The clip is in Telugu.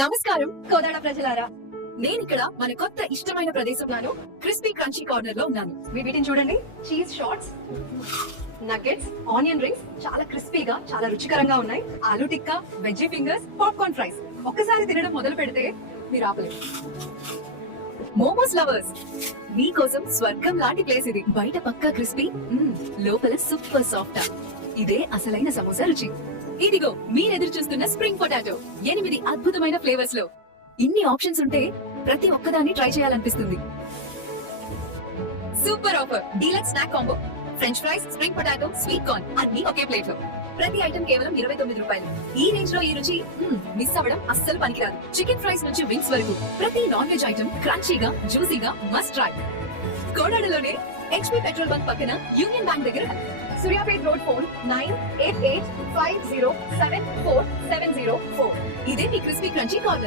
నమస్కారం కోదాడ ప్రజలారా, నేను ఇక్కడ మన కొత్త ఇష్టమైన ప్రదేశంలోను క్రిస్పీ క్రంచీ కార్నర్ లో ఉన్నాను. వీటిని చూడండి, cheese shots, nuggets, onion rings చాలా క్రిస్పీగా చాలా రుచికరంగా ఉన్నాయి. Aloo tikka, veggie fingers, popcorn fries. ఒక్కసారి తినడం మొదలు పెడితే మీరు ఆపలేరు. మోమోస్ లవర్స్, మీకోసం స్వర్గం లాంటి ప్లేస్ ఇది. బయట పక్కా క్రిస్పీ, లోపల సూపర్ సాఫ్ట్. ఇదే అసలైన సమోసా రుచి. ఇదిగో మీరు ఎదురు చూస్తున్న స్ప్రింగ్ పొటాటో. 8 అద్భుతమైన ఫ్లేవర్స్ లో ఇన్ని ఆప్షన్స్ ఉంటే ప్రతి ఒక్కదాన్ని ట్రై చేయాలనిపిస్తుంది. Super offer! Deluxe snack combo, French fries, spring potato, sweet corn అన్ని ఒకే ప్లేట్ లో. ప్రతి ఐటమ్ కేవలం 29 రూపాయలు. ఈ రేంజ్ లో ఈ రుచి మిస్ అవ్వడం అస్సలు పనికిరాదు. చికెన్ ఫ్రైస్ నుంచి వింగ్స్ వరకు ప్రతి నాన్ వెజ్ ఐటమ్ క్రంచీగా, జ్యూసీగా మస్ట్ ట్రై. కోడాడలోనే HP పెట్రోల్ బంక్ పక్కన యూనియన్ బ్యాంక్ దగ్గర. Suryapet road, phone 9885074704. ఇదే మీ క్రిస్పీ క్రంచీ కార్నర్.